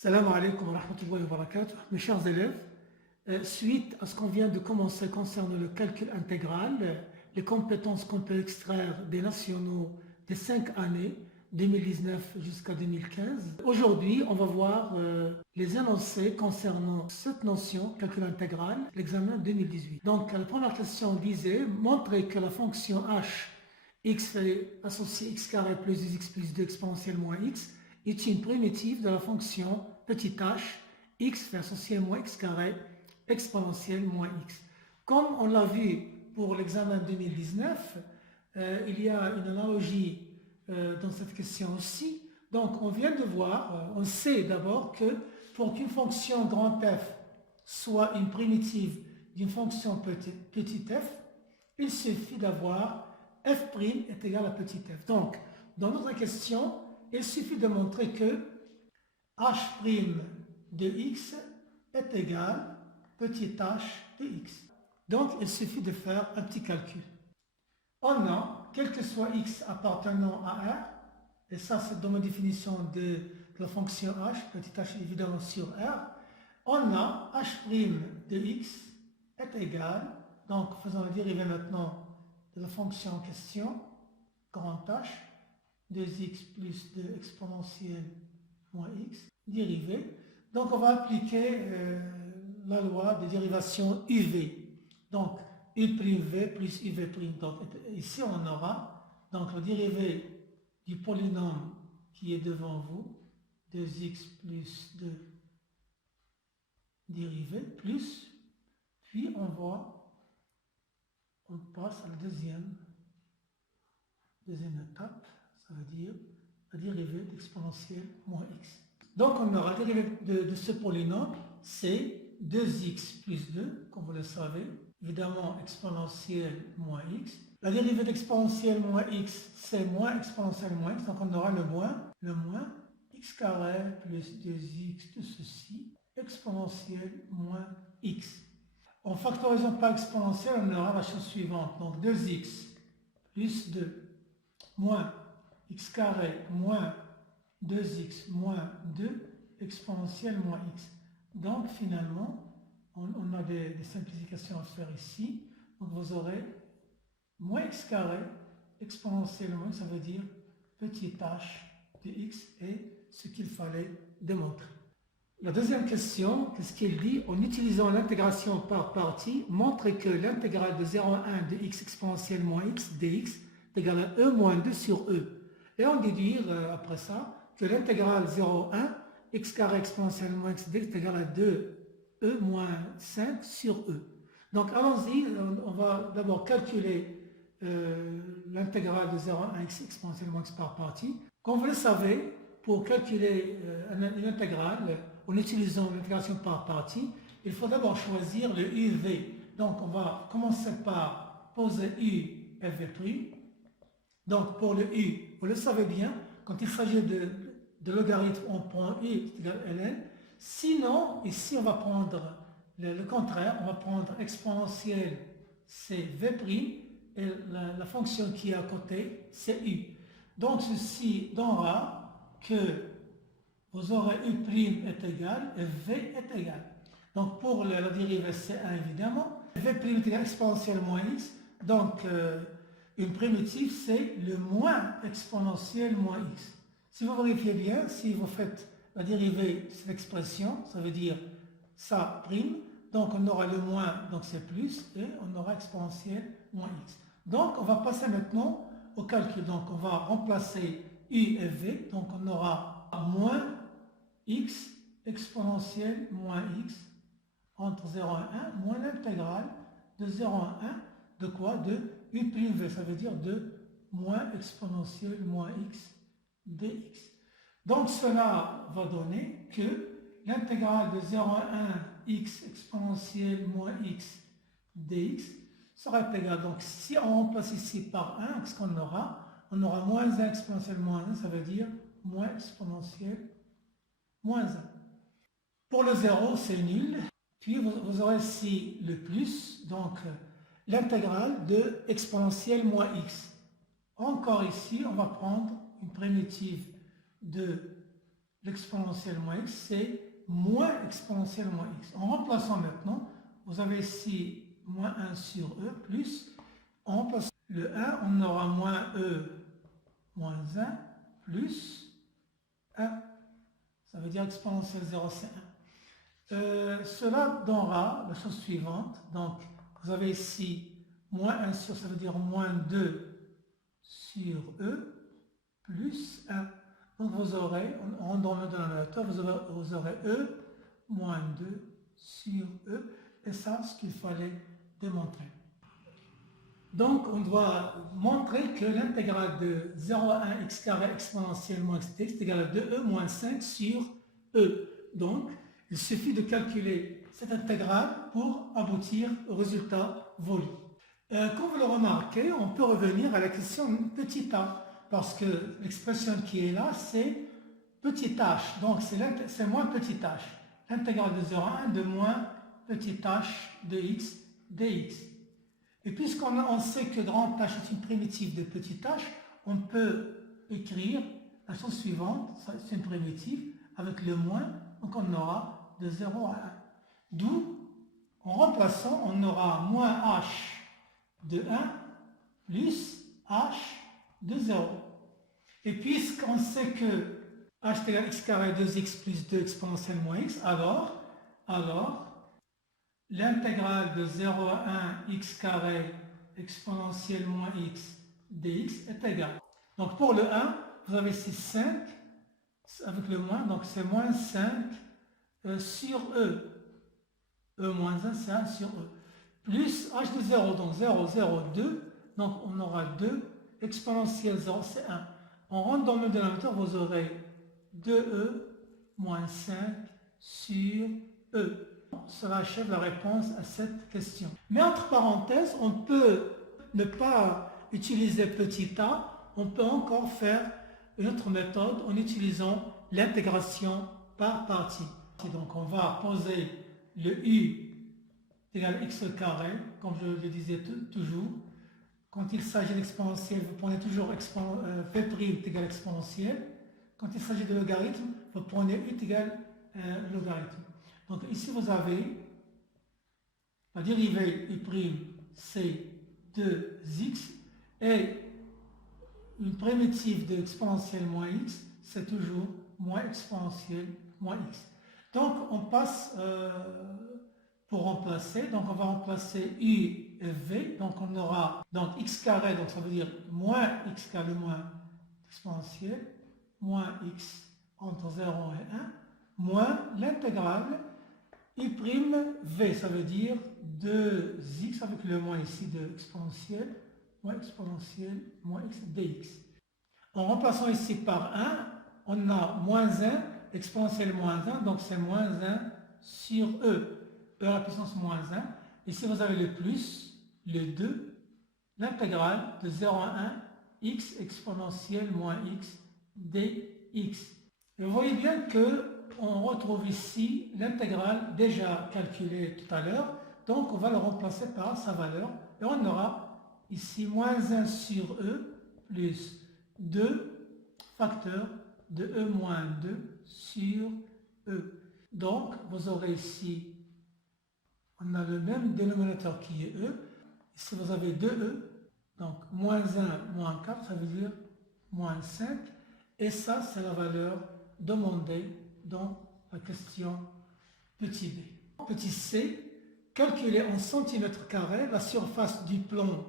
Salam alaikum wa rahmatullahi wa barakatuh. Mes chers élèves, suite à ce qu'on vient de commencer concernant le calcul intégral, les compétences qu'on peut extraire des nationaux des 5 années, 2019 jusqu'à 2015. Aujourd'hui, on va voir les énoncés concernant cette notion, calcul intégral, l'examen 2018. Donc, la première question disait, montrer que la fonction h, x associé x carré plus 2x plus 2 exponentielle moins x, est une primitive de la fonction petit h, x fait associé moins x carré exponentielle moins x. Comme on l'a vu pour l'examen 2019, il y a une analogie dans cette question aussi. Donc on vient de voir, on sait d'abord que pour qu'une fonction grand f soit une primitive d'une fonction petit f, il suffit d'avoir f' est égal à petit f. Donc dans notre question, il suffit de montrer que h' de x est égal petit h de x. Donc, il suffit de faire un petit calcul. On a, quel que soit x appartenant à R, et ça c'est dans ma définition de la fonction h, petit h évidemment sur R, on a h' de x est égal, donc faisons la dérivée maintenant de la fonction en question, grand H, 2x plus 2 exponentielle moins x, dérivée. Donc on va appliquer la loi de dérivation UV. Donc U'V plus UV'. Donc ici on aura donc la dérivée du polynôme qui est devant vous, 2x plus 2 dérivée, plus, puis on passe à la deuxième étape. Ça veut dire la dérivée d'exponentielle moins x. Donc on aura la dérivée de ce polynôme, c'est 2x plus 2, comme vous le savez, évidemment exponentielle moins x. La dérivée d'exponentielle moins x, c'est moins exponentielle moins x, donc on aura le moins x carré plus 2x de ceci, exponentielle moins x. En factorisant par exponentielle, on aura la chose suivante, donc 2x plus 2 moins x carré moins 2x moins 2 exponentielle moins x. Donc finalement, on a des simplifications à faire ici. Donc vous aurez moins x carré exponentielle moins, ça veut dire petit h de x et ce qu'il fallait démontrer. La deuxième question, qu'est-ce qu'il dit? En utilisant l'intégration par partie, montrez que l'intégrale de 0 à 1 de x exponentielle moins x dx est égale à e moins 2 sur e. Et on déduire après ça que l'intégrale 0,1 x carré exponentielle moins x dx est égale à 2e moins 5 sur e. Donc allons-y, on va d'abord calculer l'intégrale de 0,1 x exponentielle moins x par partie. Comme vous le savez, pour calculer une intégrale en utilisant l'intégration par partie, il faut d'abord choisir le UV. Donc on va commencer par poser U et V'. Donc pour le U, vous le savez bien, quand il s'agit de logarithme, on prend U égale ln. Sinon, ici on va prendre le contraire, on va prendre exponentielle, c'est V', et la fonction qui est à côté, c'est U. Donc ceci donnera que vous aurez U' est égal et V est égal. Donc pour la dérivée C1 évidemment, V' est égal à exponentielle moins x, donc une primitive, c'est le moins exponentielle moins x. Si vous vérifiez bien, si vous faites la dérivée de cette expression, ça veut dire ça prime, donc on aura le moins, donc c'est plus, et on aura exponentielle moins x. Donc on va passer maintenant au calcul. Donc on va remplacer u et v, donc on aura moins x exponentielle moins x entre 0 et 1, moins l'intégrale de 0 à 1, de quoi? De u'v, ça veut dire de moins exponentielle moins x dx. Donc cela va donner que l'intégrale de 0 à 1 x exponentielle moins x dx sera égale. Donc si on remplace ici par 1, qu'est-ce qu'on aura? On aura moins 1 exponentielle moins 1, ça veut dire moins exponentielle moins 1. Pour le 0, c'est nul. Puis vous aurez ici le plus, donc l'intégrale de exponentielle moins x. Encore ici, on va prendre une primitive de l'exponentielle moins x, c'est moins exponentielle moins x. En remplaçant maintenant, vous avez ici moins 1 sur e plus, en remplaçant le 1, on aura moins e moins 1 plus 1. Ça veut dire exponentielle 0, c'est 1. Cela donnera la chose suivante. Donc, vous avez ici moins 1 sur, ça veut dire moins 2 sur e plus 1. Donc, vous aurez, en dans le dénominateur, vous aurez e moins 2 sur e. Et ça, ce qu'il fallait démontrer. Donc, on doit montrer que l'intégrale de 0 à 1 x carré exponentielle moins xt est égale à 2e moins 5 sur e. Donc, il suffit de calculer cette intégrale pour aboutir au résultat voulu. Comme vous le remarquez, on peut revenir à la question petit a, parce que l'expression qui est là, c'est petit h. Donc, c'est moins petit h. L'intégrale de 0 à 1 de moins petit h de x dx. Et puisqu'on sait que grand h est une primitive de petit h, on peut écrire la chose suivante, c'est une primitive, avec le moins, donc on aura de 0 à 1. D'où, en remplaçant, on aura moins h de 1 plus h de 0. Et puisqu'on sait que h est égal à x carré 2x plus 2 exponentielle moins x, alors l'intégrale de 0 à 1 x carré exponentielle moins x dx est égale. Donc pour le 1, vous avez ici 5 avec le moins, donc c'est moins 5 sur e. e moins 1, c'est 1 sur e. Plus h de 0, donc 0, 0, 2. Donc on aura 2 exponentielle 0, c'est 1. On rentre dans le dénominateur, vous aurez 2e moins 5 sur e. Cela achève la réponse à cette question. Mais entre parenthèses, on peut ne pas utiliser petit a, on peut encore faire une autre méthode en utilisant l'intégration par partie. Donc on va poser le u égale à x au carré, comme je le disais toujours. Quand il s'agit d'exponentielle, vous prenez toujours p' égale exponentielle. Quand il s'agit de logarithme, vous prenez u égale logarithme. Donc ici vous avez la dérivée u', c'est 2x, et une primitive de exponentielle moins x, c'est toujours moins exponentielle moins x. Donc on passe pour remplacer, donc on va remplacer u et v, donc on aura donc x carré, donc ça veut dire moins x carré moins exponentielle, moins x entre 0 et 1, moins l'intégrale u'v, ça veut dire 2x avec le moins ici de exponentielle moins x dx. En remplaçant ici par 1, on a moins 1, exponentielle moins 1, donc c'est moins 1 sur e, e à la puissance moins 1. Ici vous avez le plus, le 2, l'intégrale de 0 à 1, x exponentielle moins x dx. Et vous voyez bien que on retrouve ici l'intégrale déjà calculée tout à l'heure, donc on va le remplacer par sa valeur, et on aura ici moins 1 sur e plus 2 facteur de e moins 2 sur e. Donc vous aurez ici, on a le même dénominateur qui est e, ici vous avez 2e, donc moins 1 moins 4, ça veut dire moins 5, et ça c'est la valeur demandée dans la question petit b. Petit c, calculer en centimètres carrés la surface du plan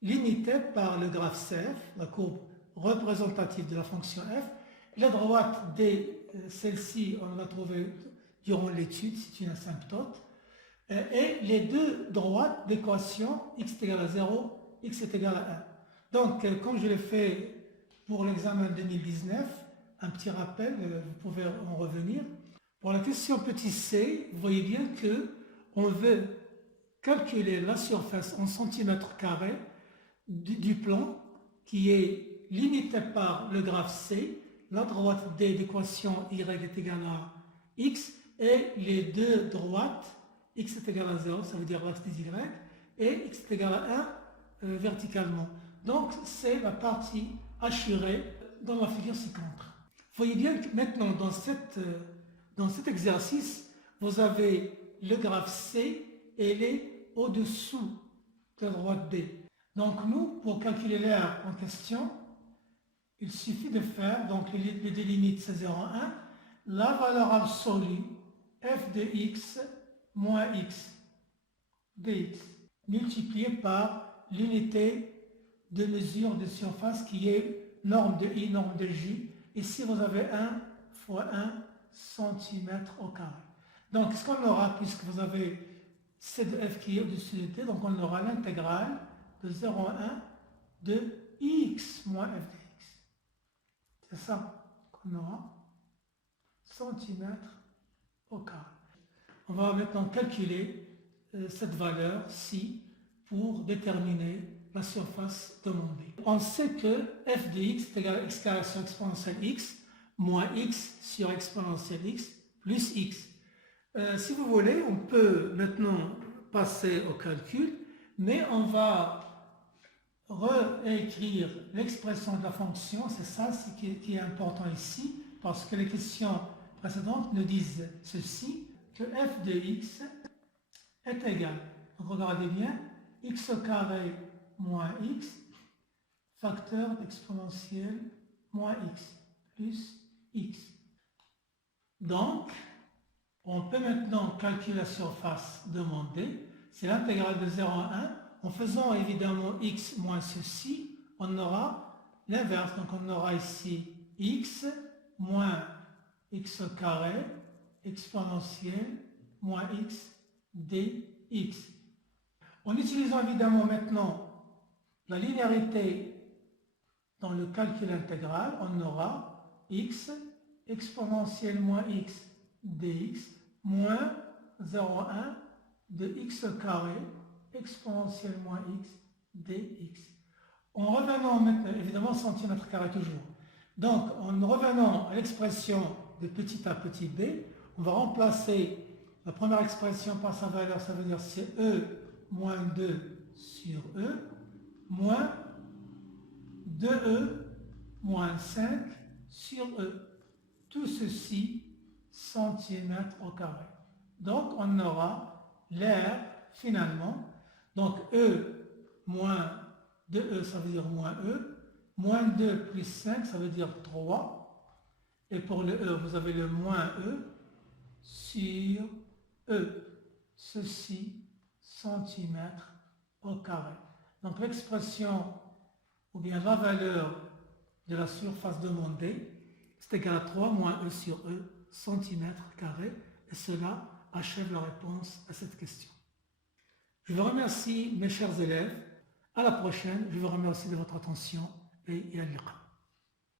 limitée par le graphe CF, la courbe représentative de la fonction f. La droite de celle-ci, on l'a trouvée durant l'étude, c'est une asymptote. Et les deux droites d'équation x est égal à 0, x est égal à 1. Donc, comme je l'ai fait pour l'examen 2019, un petit rappel, vous pouvez en revenir. Pour la question petit c, vous voyez bien que on veut calculer la surface en centimètres carrés du plan qui est limité par le graphe C, la droite D d'équation y est égale à x, et les deux droites, x est égal à 0, ça veut dire l'axe des y, et x est égal à 1 verticalement. Donc c'est la partie assurée dans la figure ci-contre. voyez bien que maintenant, dans cet exercice, vous avez le graphe C et il est au-dessous de la droite D. Donc nous, pour calculer l'aire en question, il suffit de faire, donc les deux limites c'est 0, 1, la valeur absolue f de x moins x dx, multiplié par l'unité de mesure de surface qui est norme de I, norme de J. Ici, vous avez 1 fois 1 cm au carré. Donc, ce qu'on aura, puisque vous avez C de f qui est au-dessus de t, donc on aura l'intégrale de 0 à 1 de x moins f dx. C'est ça qu'on aura, centimètres au carré. On va maintenant calculer cette valeur-ci pour déterminer la surface demandée. On sait que f de x est égal à x carré sur exponentielle x moins x sur exponentielle x plus x. Si vous voulez, on peut maintenant passer au calcul, mais on va réécrire l'expression de la fonction. C'est ça qui est important ici, parce que les questions précédentes nous disent ceci, que f de x est égal, regardez bien, x au carré moins x, facteur d'exponentielle moins x, plus x. Donc, on peut maintenant calculer la surface demandée. C'est l'intégrale de 0 à 1. En faisant évidemment x moins ceci, on aura l'inverse. Donc on aura ici x moins x au carré exponentielle moins x dx. En utilisant évidemment maintenant la linéarité dans le calcul intégral, on aura x exponentielle moins x dx moins 0,1 de x au carré exponentielle moins x dx. En revenant maintenant, évidemment centimètre carré toujours, donc en revenant à l'expression de petit a petit b, on va remplacer la première expression par sa valeur, ça veut dire c'est e moins 2 sur e moins 2e moins 5 sur e. Tout ceci centimètres au carré. Donc on aura l'aire finalement, donc e moins 2e ça veut dire moins e, moins 2 plus 5 ça veut dire 3, et pour le e vous avez le moins e sur e, ceci centimètres au carré. Donc l'expression ou bien la valeur de la surface demandée c'est égal à 3 moins e sur e centimètres carrés, et cela achève la réponse à cette question. Je vous remercie mes chers élèves, à la prochaine, je vous remercie de votre attention et à l'ira.